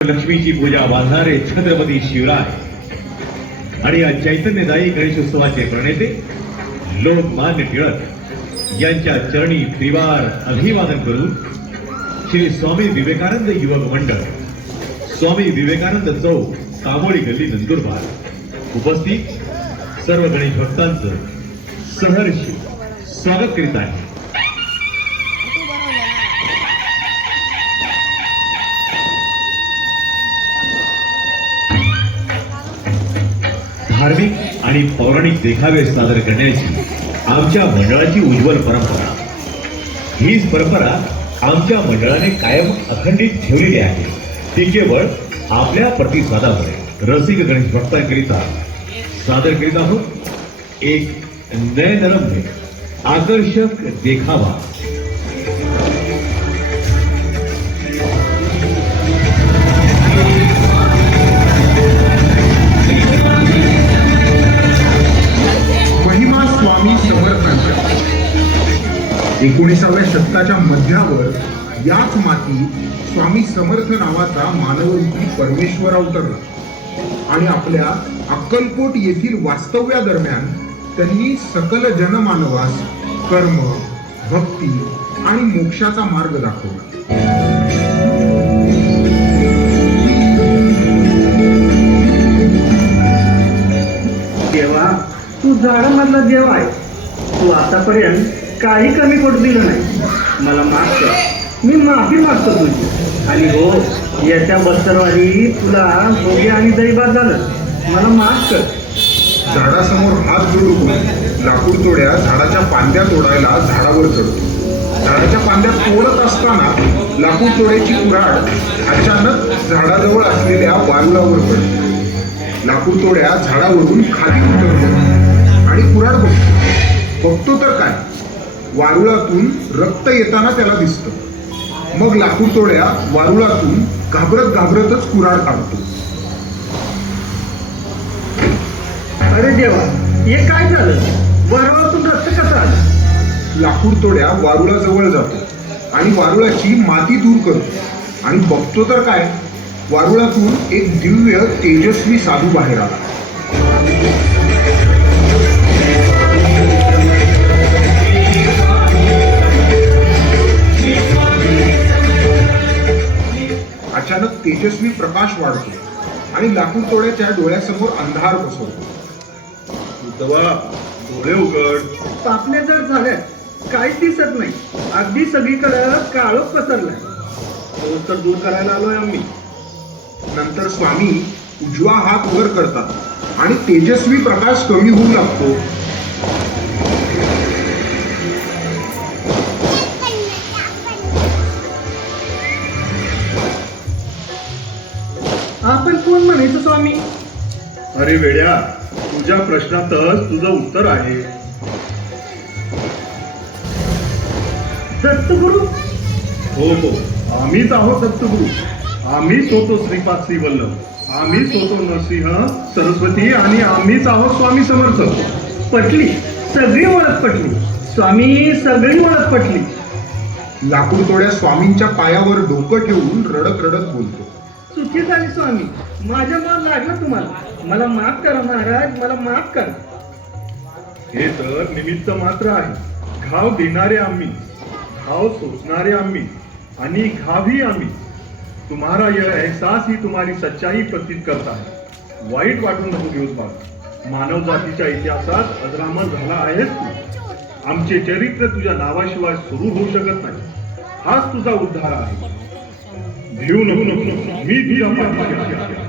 लक्ष्मीची पूजा बांधणारे छत्रपती शिवराय आणि या चैतन्यदायी गणेशोत्सवाचे प्रणेते लोकमान्य टिळक यांच्या चरणी त्रिवार अभिवादन करून श्री स्वामी विवेकानंद युवक मंडळ, स्वामी विवेकानंद चौक, कामोळी गल्ली, नंदुरबार उपस्थित सर्व गणेश भक्तांचं सहर्ष स्वागत करीत आहे. धार्मिक आणि पौराणिक देखावे सादर करण्याची आमच्या मंडळाची उज्ज्वल परंपरा. हीच परंपरा आमच्या मंडळाने कायम अखंडित ठेवलेली आहे. ती केवळ आपल्या प्रतिसादामुळे रसिक गणेश भक्तांकरिता सादर करीत आहोत एक नयनरम्य आकर्षक देखावा. स्वामी समर्थांच्या 19व्या शतकाच्या मध्यावर याच मातीत स्वामी समर्थ नावाचा मानवरूपी परमेश्वर अवतरला आणि आपल्या अक्कलकोट येथील वास्तव्यादरम्यान त्यांनी सकल जनमानवास कर्म, भक्ती आणि मोक्षाचा मार्ग दाखवला. देवा, तू झाडामधला देव आहे. तू आतापर्यंत काही कमी पडू दिलं नाही. मला माफ कर. मी माफी मागतो तुझी. आणि हो, याच्या बस्तरवारी तुला भोगे आणि दैवात झालं. मला माफ कर. झाडासमोर हात जोडून लाकूड तोड्या झाडाच्या फांद्या तोडायला झाडावर चढतो. झाडाच्या फांद्या तोडत असताना लाकूड तोड्याची कुऱ्हाड अचानक झाडाजवळ असलेल्या वारुळावर पडते. लाकूड तोड्या झाडावरून खाली उतरतो आणि कुऱ्हाड बघतो तर काय, वारुळातून रक्त येताना त्याला दिसतं. मग लाकूड तोड्या वारुळातून घाबरत घाबरतच कुऱ्हाड काढतो. अरे देवा, हे काय झालं? वारुळातून रक्त कसं आलं? लाकूड तोड्या वारुळाजवळ जातो आणि वारुळाची माती दूर करतो आणि बघतो तर काय, वारुळातून एक दिव्य तेजस्वी साधू बाहेर आला. अचानक तेजस्वी प्रकाश वाढतो आणि लाकूड तोड्याच्या डोळ्यासमोर अंधार पसरतो. डोळे उघड. पापण्या जर झाल्या, काहीच दिसत नाही. अगदी सगळीकडं काळोख पसरलाय. तर दूर करायला आलोय आम्ही. नंतर स्वामी उजवा हात वर करतात आणि तेजस्वी प्रकाश कमी होऊ लागतो. आपण कोण म्हणायचं स्वामी? अरे वेड्या, तुझ्या प्रश्नातच तुझं उत्तर आहे. दत्तगुरु? हो हो, आम्हीच आहोत दत्तगुरु. आम्हीच होतो श्रीपाद श्रीवल्लभ, आम्हीच होतो नरसिंह सरस्वती आणि आम्हीच आहोत स्वामी समर्थ. पटली, सगळी ओळख पटली स्वामी, सगळी ओळख पटली. लाकूड तोड्या स्वामींच्या पायावर डोकं ठेवून रडत रडत बोलतो. चुकी झाली स्वामी, माझ्या मान लागलं तुम्हाला. मला माफ करा महाराज, मला माफ करा. हे तर निमित्त मात्र आहे. घाव देणारे आम्ही, घाव सोसणारे आम्ही आणि घावही आम्ही. तुम्हारा यह एहसास ही तुम्हारी सच्चाई प्रतीत करता है. वाईट वाटून नको घेऊस बाळा. मानव जातीच्या इतिहासात अजरामर झाला आहेस तू. आमचे चरित्र तुझ्या नावाशिवाय सुरू होऊ शकत नाही. हाच तुझा उद्धार आहे. भिऊ नको नको नको, मी तुझ्या पाठीशी आहे.